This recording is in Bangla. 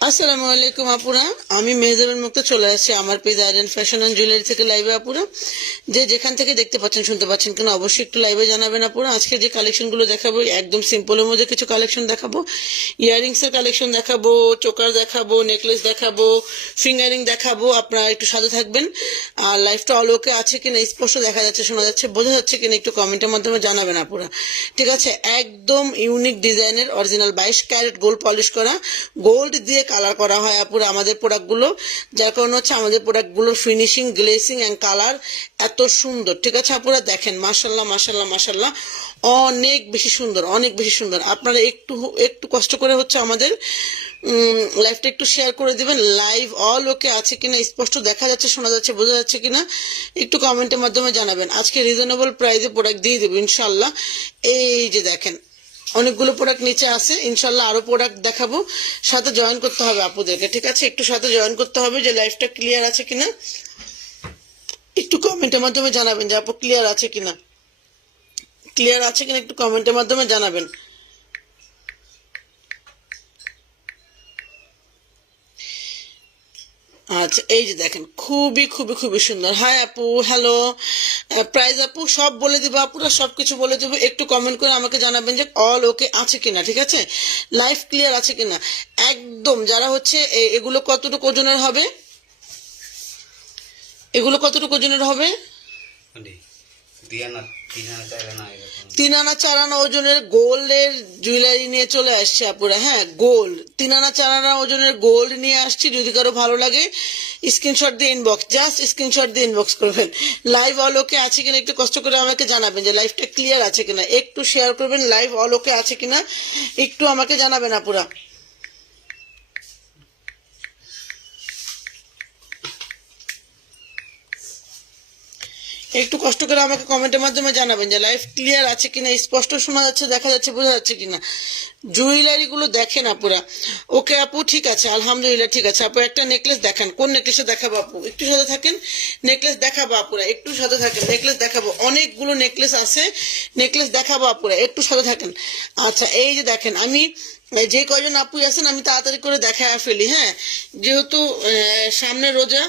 আসসালামু আলাইকুম আপুরা, আমি মেহজাবিন মুক্তা চলে আসছি আমার পেজ আর্যান ফ্যাশন অ্যান্ড জুয়েলারি থেকে লাইভে। আপুরা যে যেখান থেকে দেখতে পাচ্ছেন শুনতে পাচ্ছেন কিনা অবশ্যই একটু লাইভে জানাবেন। আপুরা আজকে যে কালেকশনগুলো দেখাবো একদম সিম্পলের মধ্যে কিছু কালেকশন দেখাবো, ইয়ারিংসের কালেকশন দেখাবো, চোকার দেখাবো, নেকলেস দেখাবো, ফিঙ্গারিং দেখাবো। আপনারা একটু সাথে থাকবেন। আর লাইভটা অলোকে আছে কিনা, স্পষ্ট দেখা যাচ্ছে, শোনা যাচ্ছে, বোঝা যাচ্ছে কিনা একটু কমেন্টের মাধ্যমে জানাবেন আপুরা। ঠিক আছে, একদম ইউনিক ডিজাইনের অরিজিনাল 22 ক্যারেট গোল্ড পলিশ করা, গোল্ড দিয়ে কালার করা হয় আপুরা আমাদের প্রোডাক্টগুলো, যার কারণে হচ্ছে আমাদের প্রোডাক্টগুলোর ফিনিশিং, গ্লেসিং অ্যান্ড কালার এত সুন্দর। ঠিক আছে আপুরা, দেখেন মাশাল্লাহ মাশাল্লাহ মাশাল্লাহ, অনেক বেশি সুন্দর, অনেক বেশি সুন্দর। আপনারা একটু একটু কষ্ট করে হচ্ছে আমাদের লাইভটা একটু শেয়ার করে দিবেন। লাইভ অল ওকে আছে কিনা, স্পষ্ট দেখা যাচ্ছে, শোনা যাচ্ছে, বোঝা যাচ্ছে কিনা একটু কমেন্টের মাধ্যমে জানাবেন। আজকে রিজনেবল প্রাইসে প্রোডাক্ট দিয়ে দেবো ইনশাল্লাহ। এই যে দেখেন অনেকগুলো প্রোডাক্ট নিচে আছে, ইনশাল্লাহ আরো প্রোডাক্ট দেখাবো। সাথে জয়েন করতে হবে আপুদেরকে, ঠিক আছে? একটু সাথে জয়েন করতে হবে যে লাইভটা ক্লিয়ার আছে কিনা একটু কমেন্টের মাধ্যমে জানাবেন যে আপু ক্লিয়ার আছে কিনা, ক্লিয়ার আছে কিনা একটু কমেন্টের মাধ্যমে জানাবেন। আচ্ছা, এই যে দেখেন খুবই খুবই খুবই সুন্দর। হাই আপু, হ্যালো, প্রাইজ আপু সব বলে দিব আপুরা, সবকিছু বলে দিব। একটু কমেন্ট করে আমাকে জানাবেন যে অল ওকে আছে কিনা, ঠিক আছে? লাইভ ক্লিয়ার আছে কিনা একদম। যারা হচ্ছে এগুলো কতটুকু ওজনের হবে, এগুলো কতটুকু ওজনের হবে? 3 আনা 4 আনা ওজনের গোল্ডের জুয়েলারি নিয়ে চলে আসছে আপুরা। হ্যাঁ, গোল্ড 3 আনা 4 আনা ওজনের গোল্ড নিয়ে আসছি। যদি কারো ভালো লাগে স্ক্রিনশট দিয়ে ইনবক্স, জাস্ট স্ক্রিনশট দিয়ে ইনবক্স করবেন। লাইভ অল ওকে আছে কিনা একটু কষ্ট করে আমাকে জানাবেন যে লাইভটা ক্লিয়ার আছে কিনা, একটু শেয়ার করবেন। লাইভ অল ওকে আছে কিনা একটু আমাকে জানাবেন আপুরা। একটু কষ্ট করে আমাকে কমেন্টের মাধ্যমে জানাবেন যে লাইভ ক্লিয়ার আছে কিনা, স্পষ্ট শোনা যাচ্ছে, দেখা যাচ্ছে, বোঝা যাচ্ছে কিনা। জুয়েলারি গুলো দেখেন আপুরা। ওকে আপু, ঠিক আছে, আলহামদুলিল্লাহ ঠিক আছে। আপু একটা নেকলেস দেখান, কোন নেকলেসে দেখাবো আপু? একটু সাথে থাকেন, নেকলেস দেখাবো আপুরা, একটু সাথে থাকেন, নেকলেস দেখাবো। অনেকগুলো নেকলেস আছে, নেকলেস দেখাবো আপুরা, একটু সাথে থাকেন। আচ্ছা, এই যে দেখেন আমি যে কয়জন আপু আছেন আমি তাড়াতাড়ি করে দেখা ফেলি, হ্যাঁ, যেহেতু সামনে রোজা।